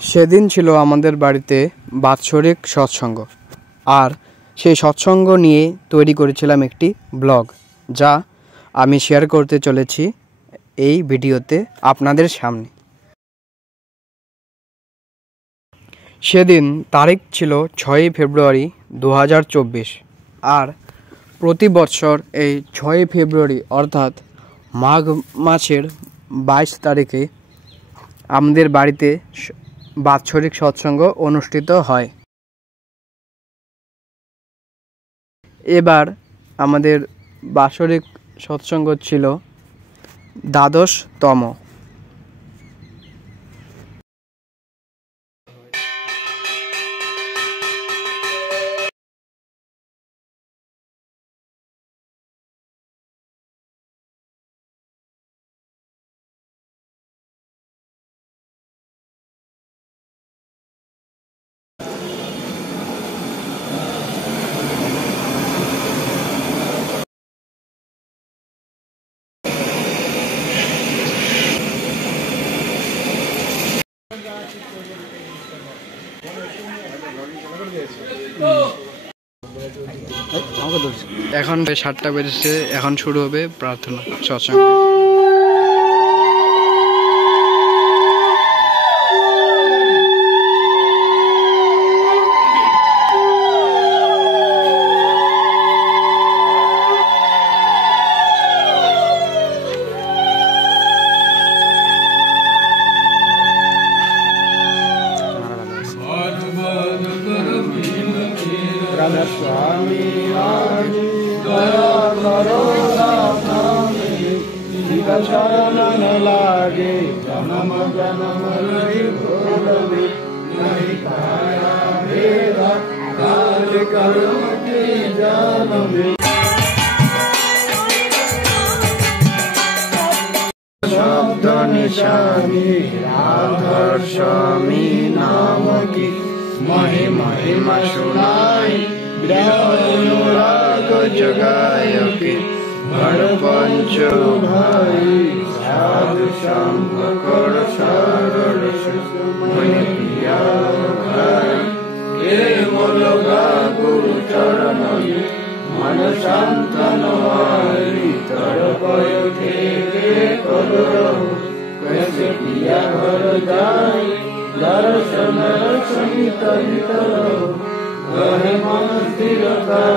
সেদিন ছিল আমাদের বাড়িতে বাৎসরিক সৎসঙ্গ, আর সেই সৎসঙ্গ নিয়ে তৈরি করেছিলাম একটি ব্লগ, যা আমি শেয়ার করতে চলেছি এই ভিডিওতে আপনাদের সামনে। সেদিন তারিখ ছিল 6 ফেব্রুয়ারি 2024, আর প্রতি বছর এই 6 ফেব্রুয়ারি অর্থাৎ মাঘ মাসের 22 তারিখে আমাদের বাড়িতে বাৎসরিক সৎসঙ্গ অনুষ্ঠিত হয়। এবার আমাদের বাৎসরিক সৎসঙ্গ ছিল দ্বাদশতম। এখন 7টা বেজেছে, এখন শুরু হবে প্রার্থনা সৎসঙ্গ। स्वामी दया करो चरण लागे जन्म जन्म नहीं पाया मेरा काज कर्म की जन्म शब्द निशानी राधर स्वामी नाम की महिमा सुनाई अनुराग जगाय के भर पंच भाई साधु संग कर सरल मनि प्रिया भाई केवल गुरु चरण मन शांतन आई तड़पय के करो कैसे पिया घर जाई दर्शन सहित गहे मन स्थिर कर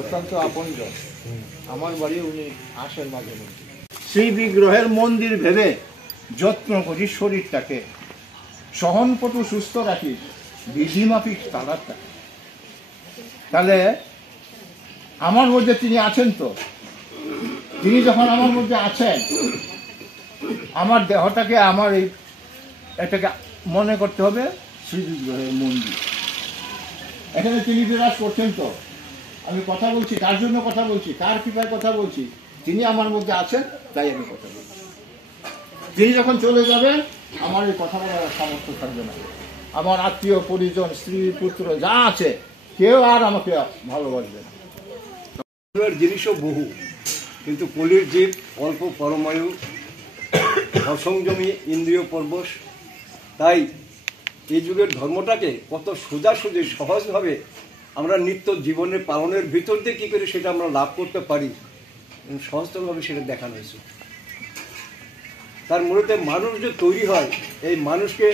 অত্যন্ত আপনজন, আমার বাড়ি উনি আসেন মাঝে মধ্যে। সেই বিগ্রহের মন্দির ভেবে যত্ন করি শরীরটাকে সহনপটু সুস্থ রাখি, বিধিমাফিক চালাতে। তাহলে আমার মধ্যে তিনি আছেন তো, তিনি যখন আমার মধ্যে আছেন, আমার দেহটাকে আমার এই এটাকে মনে করতে হবে শ্রী বিগ্রহের মন্দির। এখানে তিনি বিরাজ করছেন তো, আমি কথা বলছি কার জন্য কথা বলছি, কার কৃপায় কথা বলছি, তিনি আমার মধ্যে আছেন তাই আমি কথা বলছি। তিনি যখন চলে যাবেন আমার এই কথা বলার সামর্থ্য থাকবে না। আমার আত্মীয় পরিজন, স্ত্রী পুত্র যা আছে কেউ আর আমাকে ভালোবাসবে না। জিনিসও বহু, কিন্তু কলির জীব অল্প পরমায়ু, অসংযমী ইন্দ্রিয় পরবশ। তাই এই যুগের ধর্মটাকে কত সোজাসুজি সহজভাবে আমরা নিত্য জীবনে পালনের ভিতর দিয়ে কী করে সেটা আমরা লাভ করতে পারি, সহজতরভাবে সেটা দেখানো হয়েছে। তার মূলত মানুষ যে তৈরি হয়, এই মানুষকে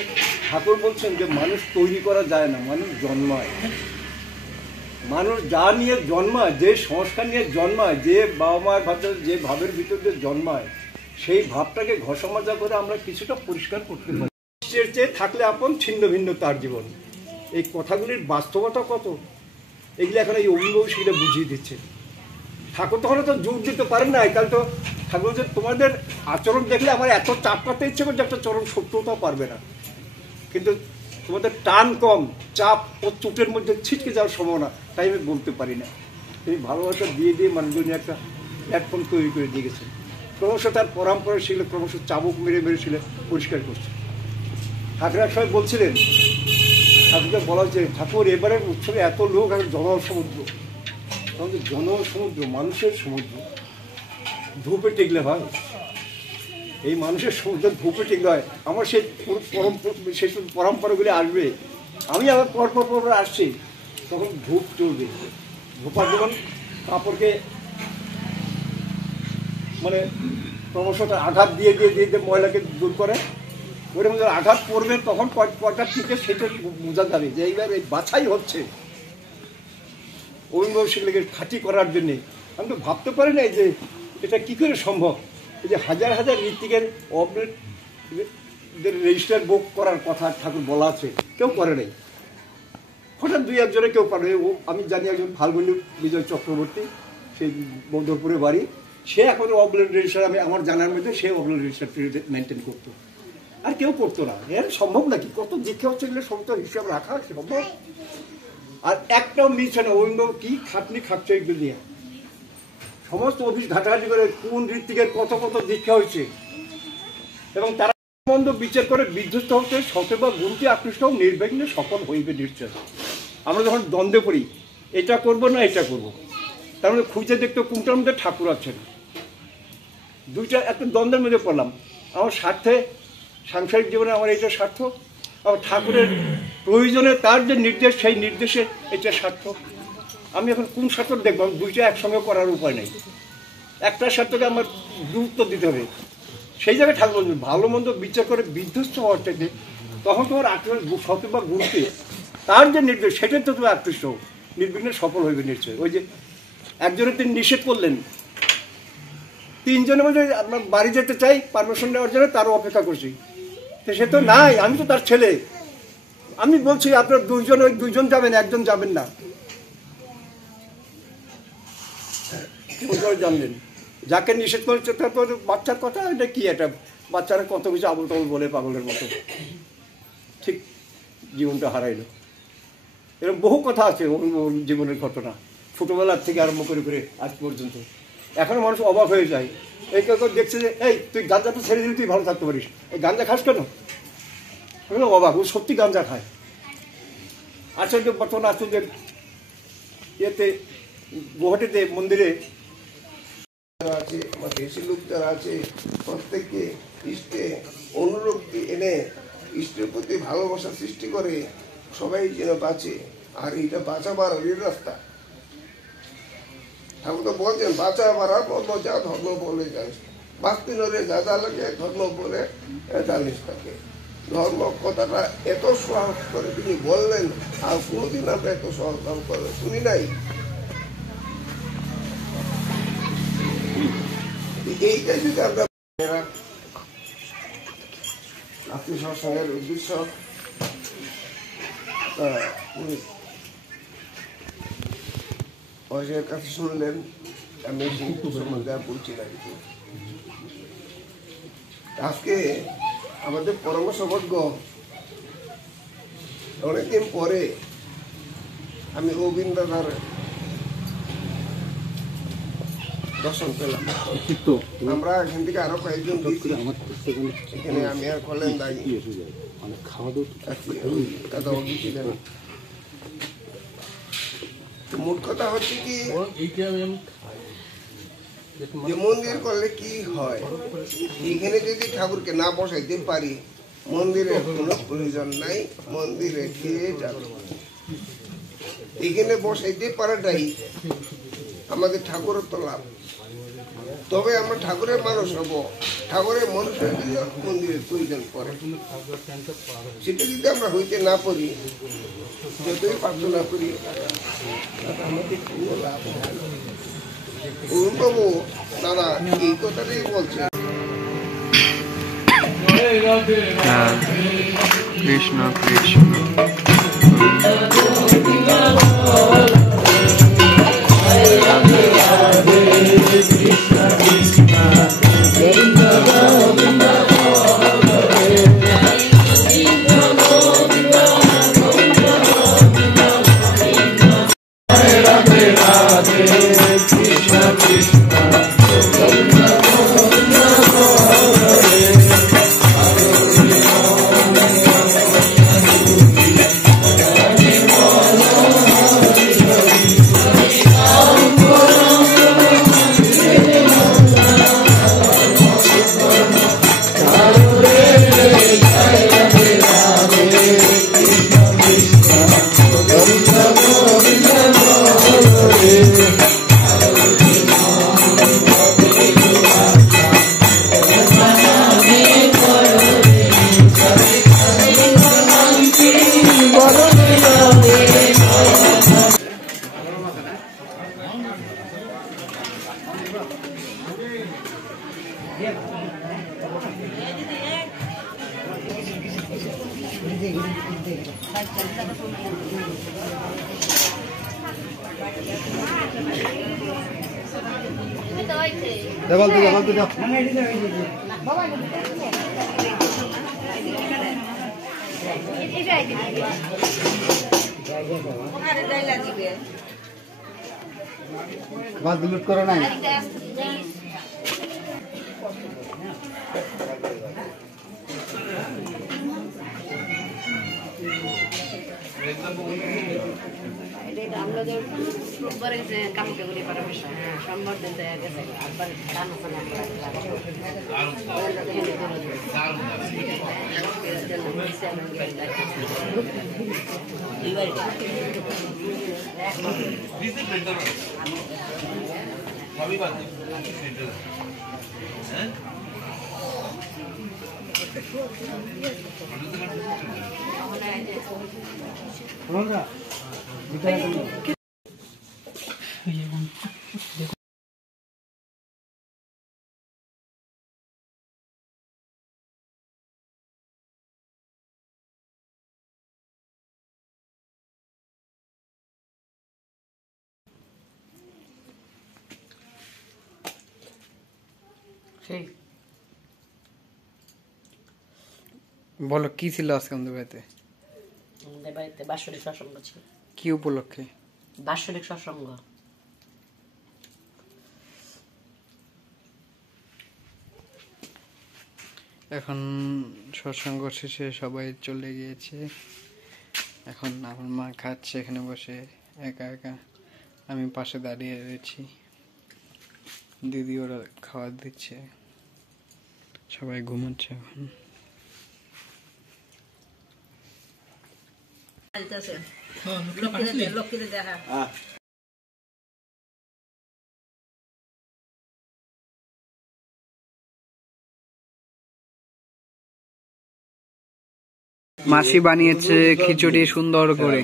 ঠাকুর বলছেন যে মানুষ তৈরি করা যায় না, মানুষ জন্মায়। মানুষ যা নিয়ে জন্মায়, যে সংস্কার নিয়ে জন্মায়, যে বাবা মায়ের ভাবে, যে ভাবের ভিতর দিয়ে জন্মায়, সেই ভাবটাকে ঘষামাজা করে আমরা কিছুটা পরিষ্কার করতে পারি। চেয়ে থাকলে আপন, ছিন্ন ভিন্ন তার জীবন। এই কথাগুলির বাস্তবতা কত, এগুলো এখন এই অভিভাবক সেটা বুঝিয়ে দিচ্ছে। ঠাকুর তখন তো জোর দিতে পারেন না, কারণ তো ঠাকুর যে তোমাদের আচরণ দেখলে আমার এত চাপ পাতে ইচ্ছে করছে, একটা চরম সত্যতাও পারবে না, কিন্তু তোমাদের টান কম, চাপ ও চোটের মধ্যে ছিটকে যাওয়ার সম্ভাবনা, তাই আমি বলতে পারি না। এই ভালোবাসা দিয়ে দিয়ে মানুষজন একটা প্ল্যাটফর্ম তৈরি করে দিয়ে গেছে। ক্রমশ তার পরম্পরা সেগুলো ক্রমশ চাবুক মেরে মেরে সেগুলো পরিষ্কার করছে। ঠাকুর এক সময় বলছিলেন, ঠাকুরকে বলা হচ্ছে, ঠাকুর এবারের উৎসবে এত লোক, আর জনসমুদ্র, আমাদের জনসমুদ্র, মানুষের সমুদ্র, ধূপে টেকলে হয়। এই মানুষের সমুদ্র ধূপে টেকলে হয়। আমার সেই পরম্পরাগুলি আসবে, আমি আবার পরপর আসছি, তখন ধূপ চলবে। ধূপা যখন কাপড়কে মানে ক্রমশ আঘাত দিয়ে দিয়ে দিয়ে দিয়ে ময়লাকে দূর করে, ওইটা মধ্যে আঘাত পড়বে, তখন কয়টা থেকে সেটা বোঝা যাবে যে এইবার এই বাছাই হচ্ছে অভিভাবক সেগুলোকে খাঁটি করার জন্যে। আমি তো ভাবতে পারি না যে এটা কী করে সম্ভব। এই যে হাজার হাজার ঋত্বিকের রেজিস্টার বুক করার কথা ঠাকুর বলা আছে, কেউ করে নেই। হঠাৎ দুই একজনে কেউ পারে। ও আমি জানি একজন ফাল্গুনী বিজয় চক্রবর্তী, সেই বৌদ্ধপুরে বাড়ি, সে এখন অবলেট রেজিস্টার, আমি আমার জানার মধ্যে সে অবলেট রেজিস্টার মেনটেন করতো, আর কেউ করতো না। এর সম্ভব নাকি? কত দীক্ষা হচ্ছে এগুলো সমস্ত হিসাব রাখা সম্ভব? আর একটাও মিলছে না। অভিভাবক কি খাটনি খাচ্ছে এগুলো নিয়ে, সমস্ত অফিস ঘাটাঘাটি করে কোন ঋত্বিকের কত কত দীক্ষা হয়েছে, এবং তারা মন্দ বিচার করে বিধ্বস্ত হচ্ছে, সতে বা গুণটি আকৃষ্ট হোক, নির্বিঘ্নে সফল হইবে নিশ্চয়। আমরা যখন দ্বন্দ্বে পড়ি, এটা করব না এটা করব, তার মধ্যে খুঁজে দেখতে কোনটার মধ্যে ঠাকুর আছেন, দুইটা একটা দ্বন্দ্বের মধ্যে পড়লাম। আমার স্বার্থে, সাংসারিক জীবনে আমার এইটা স্বার্থ, আবার ঠাকুরের প্রয়োজনে তার যে নির্দেশ, সেই নির্দেশে এটা স্বার্থ। আমি এখন কোন স্বার্থ দেখবো? দুইটা একসঙ্গে করার উপায় নেই। একটা স্বার্থকে আমার গুরুত্ব দিতে হবে। সেই জায়গায় ঠাকুর বলছেন ভালো মন্দ বিচার করে বিধ্বস্ত হওয়ার থেকে তখন তোমার আকৃষ্ট সত্য বা গুরুত্বে তার যে নির্দেশ, সেটাই তো তুমি আকৃষ্ট হোক, নির্বিঘ্নে সফল হইবে নিশ্চয়। ওই যে একজনের তিনি নিষেধ করলেন, তিনজনের মধ্যে আপনার বাড়ি যেতে চাই পারমিশন নেওয়ার জন্য, তারও অপেক্ষা করছি, তো সে তো নাই, আমি তো তার ছেলে। আমি বলছি আপনার দুইজন, ওই দুইজন যাবেন, একজন যাবেন না। জানলেন যাকে নিষেধ করেছে তার তো বাচ্চার কথা, এটা কি, এটা বাচ্চারা কত কিছু আবল তাবল বলে পাগলের মতো, ঠিক জীবনটা হারাইল। এরকম বহু কথা আছে জীবনের ঘটনা, ছোটোবেলার থেকে আরম্ভ করে করে আজ পর্যন্ত। এখন মানুষ অবাক হয়ে যায়। এই কেউ দেখছে যে এই তুই গাঁজা তো ছেড়ে দিলে তুই ভালো থাকতে পারিস, এই গাঁজা খাস কেন? অবাক, ও সত্যি গাঁজা খায়। আচার্য বর্তমান আচার্যের ইয়েতে গুয়াহাটিতে মন্দিরে আছে, আমার দেশি লোক যারা আছে, প্রত্যেককে ইষ্টে অনুরক্তি এনে ইষ্টের প্রতি ভালোবাসা সৃষ্টি করে সবাই যেন বাঁচে। আর এটা বাঁচাবার রাস্তা ঠাকুর তো বলছেন, বাঁচাবার মতো যা ধর্ম বলে জানিস, বাঁচতে নরে যা যা লাগে ধর্ম বলে জানিস তাকে। ধর্ম কথাটা এত সহজ করে তিনি বললেন, আর কোনোদিন আমরা এত সহজ করে শুনি নাই। এইটা যদি আমরা আত্মীয় সঙ্গের উদ্দেশ্য অজয়ের কাছে শুনলেন, আমি সম্বন্ধে আর বলছি না কিছু। আজকে আমাদের পরামর্শবর্গ অনেকদিন পরে আমি গোবিন্দ দাদার দর্শন পেলাম। আমরা এখান থেকে আরো কয়েকজন এখানে আমি আর কলেন দায়ী ছিলেন। মোট কথা হচ্ছে কি, যে মন্দির করলে কি হয়, এখানে যদি ঠাকুরকে না বসাইতে পারি মন্দিরের কোনো প্রয়োজন নাই, মন্দিরে খেয়ে যাবে। এখানে বসাইতে পারাটাই আমাদের ঠাকুরের তো লাভ। তবে আমরা ঠাকুরের মানুষ হব, ঠাকুরের মানুষের জন্য মন্দিরের প্রয়োজন পড়ে। সেটা যদি আমরা হইতে না পারি, যতই প্রার্থনা করি আমাদের কোনো লাভ হয় না। অরুণবাবু দাদা এই কথাটাই বলছে। কৃষ্ণ কৃষ্ণ ডিলিট করো নাই বলো কি ছিল আজকে আমাদের বাড়িতে? আমাদের বাড়িতে বাৎসরিক সৎসঙ্গ ছিল। কি উপলক্ষে? বাৎসরিক সৎসঙ্গ। এখন সৎসঙ্গ শেষে সবাই চলে গিয়েছে। এখন আমার মা খাচ্ছে এখানে বসে একা একা, আমি পাশে দাঁড়িয়ে রয়েছি। দিদি ওরা খাবার দিচ্ছে, সবাই ঘুমাচ্ছে এখন। মাসি বানিয়েছে খিচুড়ি সুন্দর করে,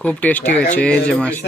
খুব টেস্টি হয়েছে। এই যে মাসি